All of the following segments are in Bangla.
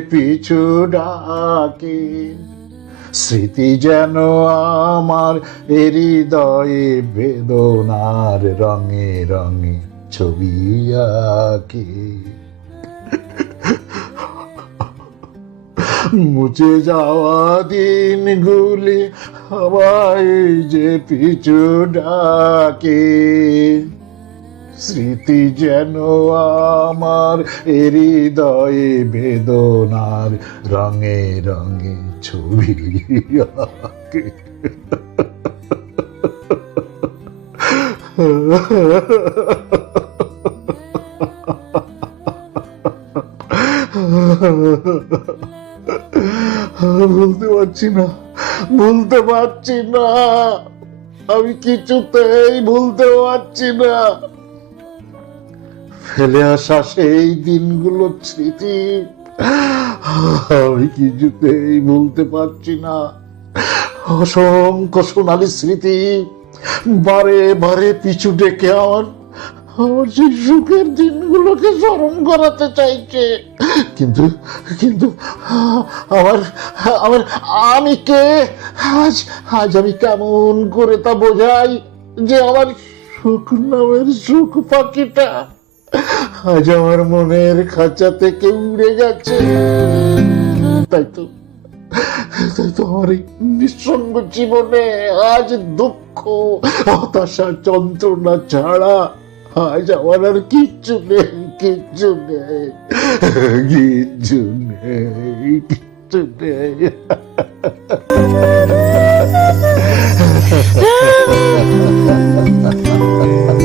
পিছু ডাকে। স্মৃতি যেন আমার হৃদয়ে বেদনার রঙে রঙে ছবি আঁকে। মুছে যাওয়া দিন দিনগুলি আমায় যে পিছু ডাকে। স্মৃতি যেন আমার হৃদয়ে বেদনার রঙে রঙে ছবি বলতে পারছি না, বলতে পারছি না। আমি কিছুতেই ভুলতে পারছি না। ফেলে আসা সেই দিনগুলো স্মৃতি। আমি কিছুতেই বলতে পারছি না। অসংখ্য সোনালি স্মৃতি বারে বারে পিছু ডেকে আমার আমার সেই সুখের দিনগুলোকে স্মরণ করাতে চাইছে। কিন্তু কিন্তু, আমার আমার আমি কে? আজ আজ আমি কেমন করে তা বোঝাই যে আমার সুখ নামের সুখ পাখিটা আজ আমার মনের খাঁচা থেকে উড়ে গেছে তাই তো তাই তো আমার এই নিঃসঙ্গ জীবনে আজ দুঃখ, হতাশা, যন্ত্রণা ছাড়া আজ আমার আর কিচ্ছু নেই কিচ্ছু নেই কিচ্ছু নেই কিচ্ছু নেই।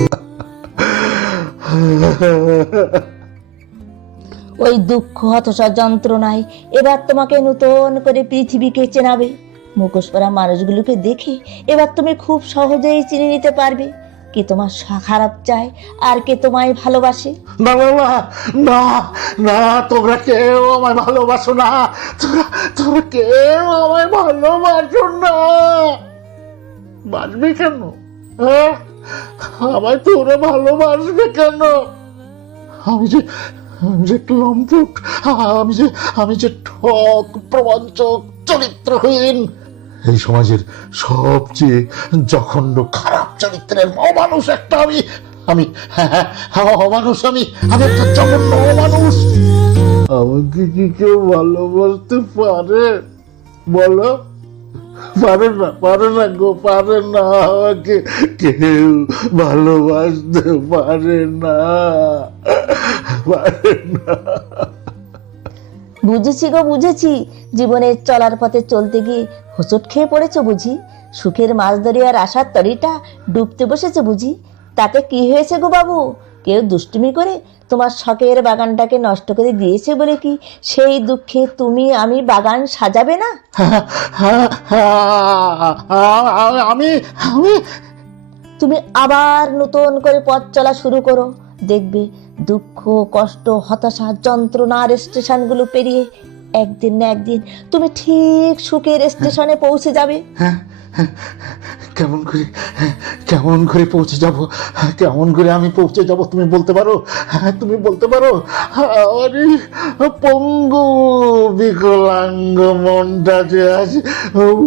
ওই দুঃখ, হতাশা, যন্ত্রণায় এবার তোমাকে নতুন করে পৃথিবীকে চেনাবে। মুখোশ পরা মানুষগুলোকে দেখে এবার তুমি খুব সহজেই চিনে নিতে পারবে কে তোমার খারাপ চায় আর কে তোমায় ভালোবাসে। না না না না তোমরা কেউ আমায় ভালোবাসো না। তোমরা কেউ আমায় ভালোবাসো না। বাসবে কেন? হ্যাঁ? আমায় তোরা ভালোবাসবে কেন? আমি যে আমি যে লম্পট আমি যে আমি যে ঠক প্রবঞ্চক চরিত্রহীন। এই সমাজের সবচেয়ে জঘন্য খারাপ চরিত্রের অমানুষ একটা আমি আমি হ্যাঁ, হ্যাঁ, অমানুষ আমি আমি একটা জঘন্য অমানুষ আমাকে কি কেউ ভালোবাসতে পারে? বলো। পারে না পারে না গো পারে না, আমাকে কেউ ভালোবাসতে পারে না পারে না। বুঝেছি গো, বুঝেছি জীবনের চলার পথে চলতে গিয়ে হোঁচট খেয়ে পড়েছ বুঝি? সুখের মাছ দরিয়ার আশার তরিটা ডুবতে বসেছে বুঝি? তাতে কি হয়েছে গো বাবু? কেউ দুষ্টুমি করে তোমার শখের বাগানটাকে নষ্ট করে দিয়েছে বলে কি সেই দুঃখে তুমি আমি বাগান সাজাবে না? আমি আমি। তুমি আবার নতুন করে পথ চলা শুরু করো। দেখবে দুঃখ কষ্ট হতাশা যন্ত্রণার স্টেশনগুলো পেরিয়ে একদিন না একদিন তুমি ঠিক সুখের স্টেশনে পৌঁছে যাবে। হ্যাঁ, হ্যাঁ, কেমন করে কেমন করে পৌঁছে যাব? কেমন করে আমি পৌঁছে যাব? তুমি বলতে পারো? তুমি বলতে পারো? আরে, পঙ্গু বিকলাঙ্গ মনটা যে আজ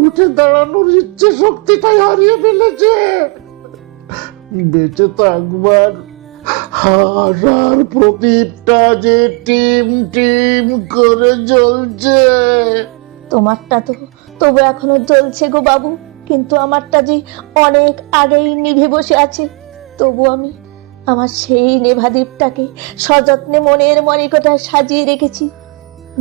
উঠে দাঁড়ানোর ইচ্ছে শক্তিটাই হারিয়ে ফেলেছে। বেঁচে থাকবার হারার প্রদীপটা যে টিম টিম করে জ্বলছে। তোমারটা তো তবু এখনও জ্বলছে গো বাবু। কিন্তু আমারটা যে অনেক আগেই নিভে বসে আছে তবু আমি আমার সেই নেভাদ্বীপটাকে সযত্নে মনের মনিকটায় সাজিয়ে রেখেছি।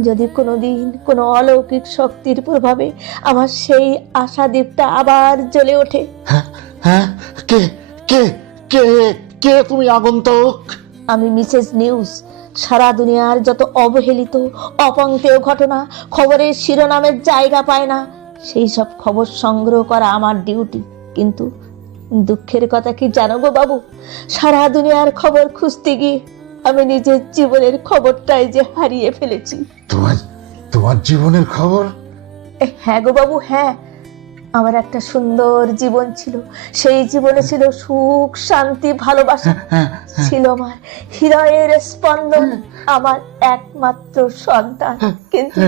যদি কোনো দিন কোনো অলৌকিক শক্তির প্রভাবে আমার সেই আশা দ্বীপটা আবার জ্বলে ওঠে। হ্যাঁ হ্যাঁ কে কে কে কে তুমি আগন্তক? আমি মিসেস নিউজ সারা দুনিয়ার যত অবহেলিত অপঙ্কেয় ঘটনা খবরের শিরোনামের জায়গা পায় না। সেই সব খবর সংগ্রহ করা আমার ডিউটি। কিন্তু দুঃখের কথা কি জানো গো বাবু? সারা দুনিয়ার খবর খুঁজতে গিয়ে আমি নিজের জীবনের খবরটাই যে হারিয়ে ফেলেছি। তোমার তোমার জীবনের খবর? হ্যাঁ গো বাবু হ্যাঁ। আমার একটা সুন্দর জীবন ছিল। সেই জীবনে ছিল সুখ শান্তি ভালোবাসা হ্যাঁ ছিল আমার। হৃদয়ের স্পন্দন আমার একমাত্র সন্তান। কিন্তু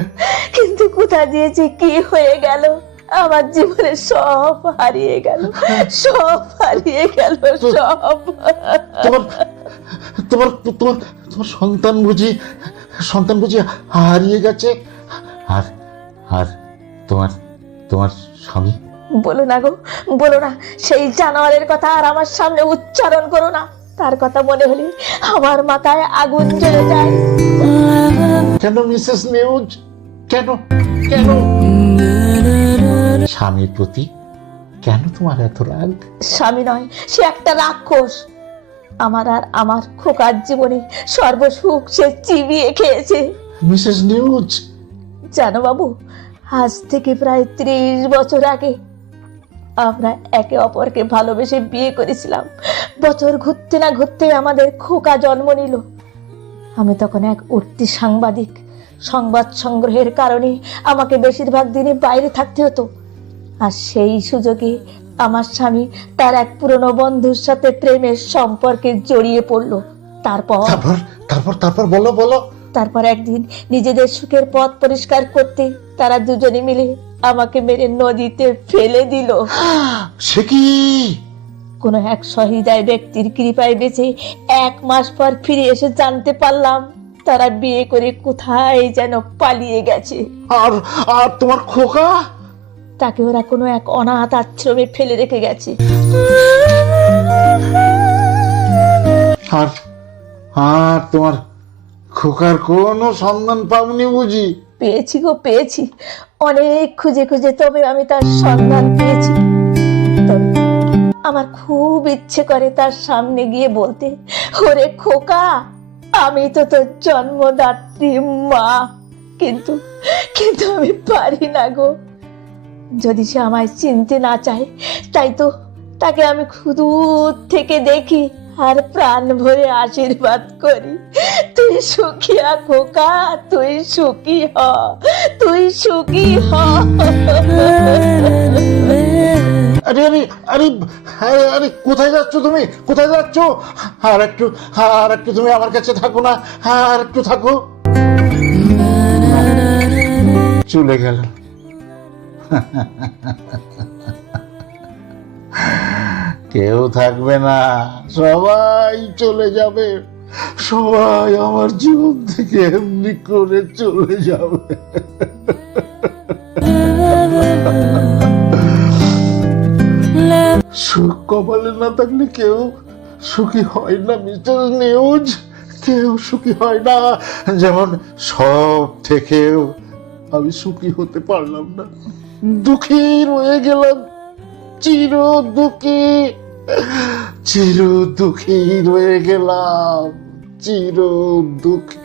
কিন্তু কোথা দিয়েছে কি হয়ে গেল? আমার জীবনে সব হারিয়ে গেল। সব হারিয়ে গেল সব। তোমার তোমার তোমার তোমার সন্তান বুঝি সন্তান বুঝি হারিয়ে গেছে। আর আর তোমার তোমার স্বামী? বলো না গো বলো না। সেই জানোয়ারের কথা আর আমার সামনে উচ্চারণ করো না। তার কথা মনে হলে আমার মাথায় আগুন জ্বলে যায়। কেন মিসেস নিউজ? কেন? কেন? স্বামীর প্রতি কেন তোমার এত রাগ? স্বামী নয় সে একটা রাক্ষস। আমার আর আমার খোকার জীবনে সর্বসুখ সে চিবিয়ে খেয়েছে। Mrs news? জানো বাবু আজ থেকে প্রায় ত্রিশ বছর আগে আমরা একে অপরকে ভালোবেসে বিয়ে করেছিলাম। বছর ঘুরতে না ঘুরতে আমাদের খোকা জন্ম নিল। আমি তখন এক উঠতি সাংবাদিক। সংবাদ সংগ্রহের কারণে আমাকে বেশিরভাগ দিনে বাইরে থাকতে হতো। আর সেই সুযোগে আমার স্বামী তার এক পুরনো বন্ধুর সাথে প্রেমের সম্পর্কে জড়িয়ে পড়ল। তারপর তারপর তারপর তারপর বলো বলো। তারপর একদিন নিজেদের সুখের পথ পরিষ্কার করতে তারা দুজনে মিলে আমাকে মেরে নদীতে ফেলে দিল। সে কি? কোনো এক সহৃদয় ব্যক্তির কৃপায় বেঁচে এক মাস পর ফিরে এসে জানতে পারলাম তারা বিয়ে করে কোথায় যেন পালিয়ে গেছে। আর আর তোমার খোকা? তাকে ওরা কোনো এক অনাথ আশ্রমে ফেলে রেখে গেছে। আর আর তোমার খোকার কোনো সন্ধান পাওনি বুঝি? পেয়েছি গো, পেয়েছি। অনেক খুঁজে খুঁজে তবে আমি তার সন্ধান পেয়েছি। আমার খুব ইচ্ছে করে তার সামনে গিয়ে বলতে, ওরে খোকা, আমি তো তোর জন্মদাত্রী, মা। কিন্তু কিন্তু আমি পারি না গো। যদি সে আমায় চিনতে না চায়, তাই তো তাকে আমি দূর থেকে দেখি। আর প্রাণ ভরে আশীর্বাদ করি। তুই সুখিয়া খোকা, তুই সুখী হ, তুই সুখী হ। আরে আরে আরে আরে আরে, কোথায় যাচ্ছ তুমি? কোথায় যাচ্ছ? আর একটু আর একটু তুমি আমার কাছে থাকো না, আর একটু থাকো। চলে গেল। কেউ থাকবে না। সবাই চলে যাবে। সবাই আমার জীবন থেকে এমনি করে চলে যাবে। সুখ কপালে না থাকলে কেউ সুখী হয় না, মিস্টার নিউজ। কেউ সুখী হয় না। যেমন সব থেকেও আমি সুখী হতে পারলাম না। দুঃখী রয়ে গেলাম। চির দুঃখী চির দুঃখী রয়ে গেলাম চির দুঃখী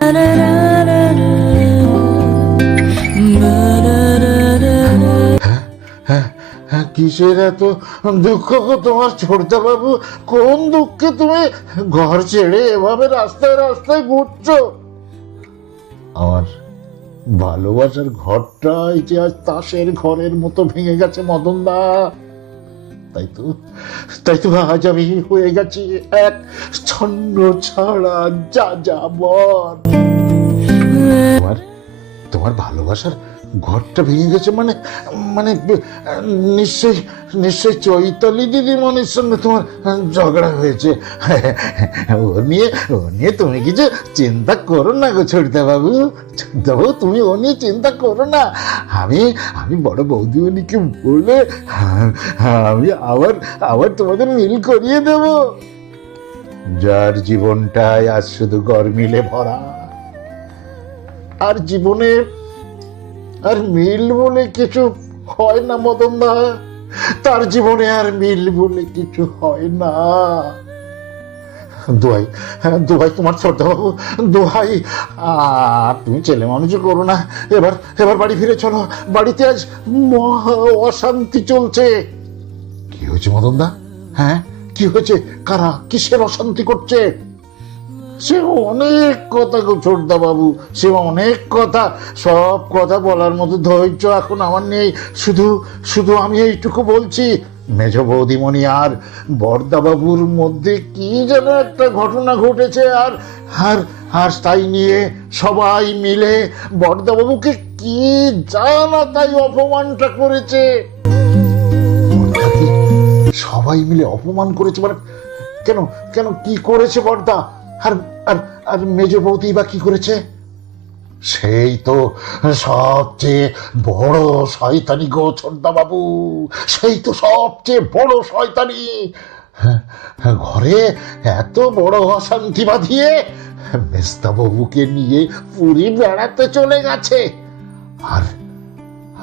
হ্যাঁ, হ্যাঁ, কিসের এত দুঃখ তোমার ছোটদা বাবু কোন দুঃখে তুমি ঘর ছেড়ে এভাবে রাস্তায় রাস্তায় ঘুরছো? আমার ভালোবাসার ঘরটাই যে আজ তাসের ঘরের মতো ভেঙে গেছে মদন দা তাই তো তাই তো আজ আমি হয়ে গেছি এক ছন্ন ছাড়া যা যাবর তোমার তোমার ভালোবাসার ঘরটা ভেঙে গেছে মানে মানে নিশ্চয়ই নিশ্চয়ই চৈতালি দিদিমণির সঙ্গে তোমার ঝগড়া হয়েছে। ও নিয়ে ও নিয়ে তুমি কিছু চিন্তা করো না গো বাবু বাবু তুমি ও নিয়ে চিন্তা করো না। আমি আমি বড় বৌদিমণিকে বলে, আমি আবার আবার তোমাদের মিল করিয়ে দেব। যার জীবনটাই আজ শুধু গরমিলে ভরা, আর জীবনে আর মিল বলে কিছু হয় না মদন দা। তার জীবনে আর মিল বলে কিছু হয় না। দোহাই হ্যাঁ, দোহাই তোমার ছোট দোহাই। আর তুমি ছেলে মানুষই করো না। এবার এবার বাড়ি ফিরে চলো। বাড়িতে আজ মহা অশান্তি চলছে। কি হয়েছে মদন দা? হ্যাঁ কি হয়েছে? কারা কিসের অশান্তি করছে? সে অনেক কথা ছোটদা বাবু সে অনেক কথা। সব কথা বলার মতো ধৈর্য এখন আমার নেই। শুধু শুধু আমি এইটুকু বলছি, মেজ বৌদিমণি আর বর্দাবাবুর মধ্যে কি যেন একটা ঘটনা ঘটেছে আর আর আর তাই নিয়ে সবাই মিলে বর্দাবাবুকে কি জানা তাই অপমানটা করেছে? সবাই মিলে অপমান করেছে মানে কেন কেন কি করেছে বর্দা? আর আর আর মেজ বৌদি বা কি করেছে? সেই তো সবচেয়ে বড় শয়তানি গো বাবু সেই তো সবচেয়ে বড় শয়তানি। ঘরে এত বড় অশান্তি বাঁধিয়ে মেস্তা বাবুকে নিয়ে পুরী বেড়াতে চলে গেছে। আর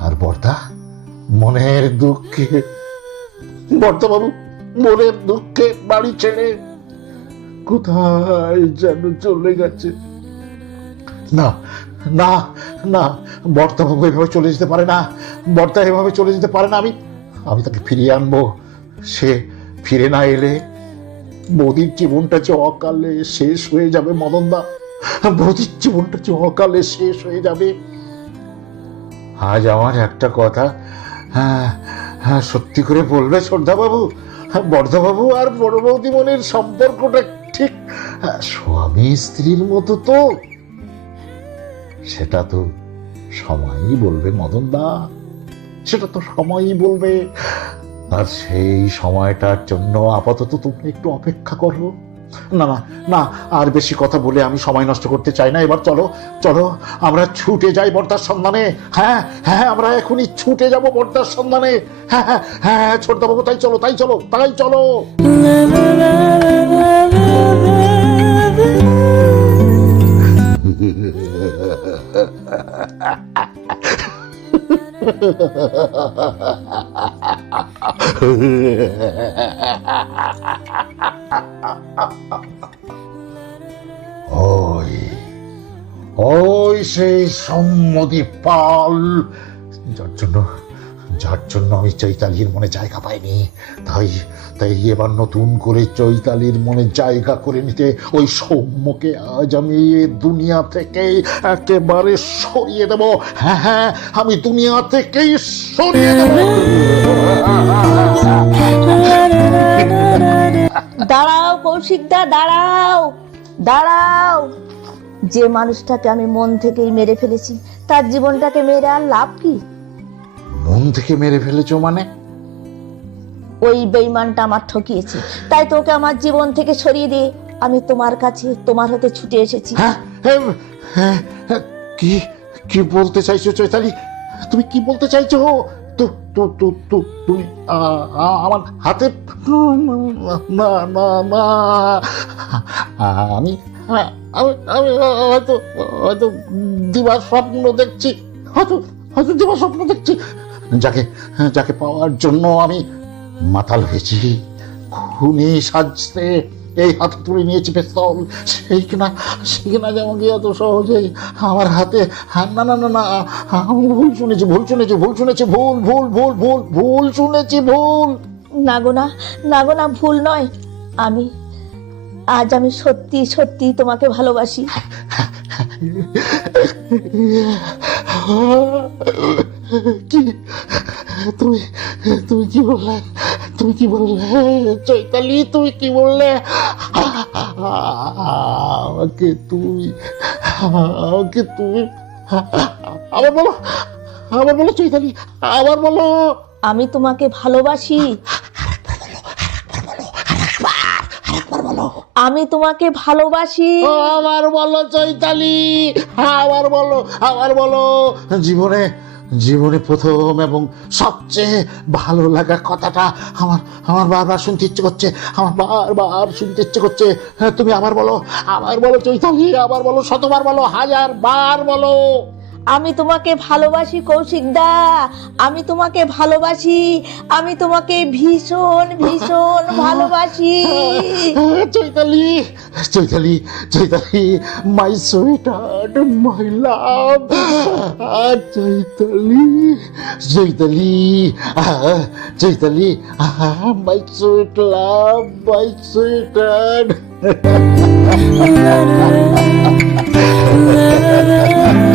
আর বর্দা, মনের দুঃখে, বর্দা বাবু, মনের দুঃখে বাড়ি ছেড়ে কোথায় যেন চলে গেছে? না না না বর্তাবাবু এভাবে চলে যেতে পারে না। বর্তা এভাবে চলে যেতে পারে না। আমি আমি তাকে ফিরিয়ে আনব। সে ফিরে না এলে বৌদির জীবনটা যে অকালে শেষ হয়ে যাবে, মদনদা। বৌদির জীবনটা যে অকালে শেষ হয়ে যাবে। আজ আমার একটা কথা হ্যাঁ হ্যাঁ সত্যি করে বলবে শ্রদ্ধাবাবু। বর্ধাবাবু আর বড় বৌদিমণির সম্পর্কটা ঠিক হ্যাঁ, স্বামী স্ত্রীর মতো তো। সেটা তো সময়ই বলবে মদন দা। সেটা তো সময়ই বলবে। আর সেই সময়টার জন্য আপাতত তুমি একটু অপেক্ষা করো। না না না আর বেশি কথা বলে আমি সময় নষ্ট করতে চাই না। এবার চলো চলো আমরা ছুটে যাই বর্দার সন্ধানে। হ্যাঁ হ্যাঁ আমরা এখনই ছুটে যাব বর্দার সন্ধানে। হ্যাঁ হ্যাঁ হ্যাঁ ছোটদাবাবু তাই চলো তাই চলো তাই চলো। ওই ওই সেই সম্মতি পাল। যার জন্য যার জন্য আমি চৈতালির মনে জায়গা পাইনি, তাই তাই এবার নতুন করে চৈতালির মনে জায়গা করে নিতে ওই সৌম্যকে আজ আমি দুনিয়া থেকে একেবারে সরিয়ে দেব। হ্যাঁ হ্যাঁ আমি দুনিয়া থেকেই সরিয়ে দেব। দাঁড়াও কৌশিকদা দাঁড়াও দাঁড়াও। যে মানুষটাকে আমি মন থেকেই মেরে ফেলেছি তার জীবনটাকে মেরে আর লাভ কি? মন থেকে মেরে ফেলেছো মানে? ওই বেইমানটা আমার ঠকিয়েছে। তাই তোকে আমার জীবন থেকে সরিয়ে দিয়ে আমি তোমার কাছে তোমার হাতে ছুটে এসেছি। হ্যাঁ হ্যাঁ, হ্যাঁ, কি কি বলতে চাইছো চৈতালি? তুমি কি বলতে চাইছো? তুমি আমার হাতে না না না আমি আমি আমি হয়তো হয়তো দিবার স্বপ্ন দেখছি হয়তো হয়তো দিবার স্বপ্ন দেখছি। যাকে যাকে পাওয়ার জন্য আমি মাতাল হয়েছি। খুনি সাজতে এই হাতে তুলে নিয়েছি পেস্তল। সেই কিনা সেই কিনা যেমন গিয়ে এত সহজেই আমার হাতে। হ্যাঁ, না না না না আমি ভুল শুনেছি ভুল শুনেছি ভুল শুনেছি ভুল ভুল ভুল ভুল ভুল শুনেছি ভুল। না গো না না গো না ভুল নয়। আমি আজ আমি সত্যি সত্যি তোমাকে ভালোবাসি। কি? তুমি তুমি কি বললে? তুমি কি বললে? চৈতালি তুমি কি বললে? আমাকে তুমি আমাকে তুমি আবার বলো আবার বলো চৈতালি আবার বলো। আমি তোমাকে ভালোবাসি। আমি তোমাকে ভালোবাসি। আবার বলো চৈতালি আবার বলো আবার বলো। জীবনে জীবনে প্রথম এবং সবচেয়ে ভালো লাগা কথাটা আমার আমার বারবার শুনতে ইচ্ছে করছে আমার বারবার শুনতে ইচ্ছে করছে। হ্যাঁ, তুমি আবার বলো আবার বলো চৈতালি আবার বলো শতবার বলো হাজার বার বলো। আমি তোমাকে ভালোবাসি কৌশিক দা আমি তোমাকে ভালোবাসি আমি তোমাকে ভীষণ ভীষণ ভালোবাসি Chaitali Chaitali Chaitali my sweetheart my love Chaitali Chaitali Chaitali my sweet love my sweetheart la la la la la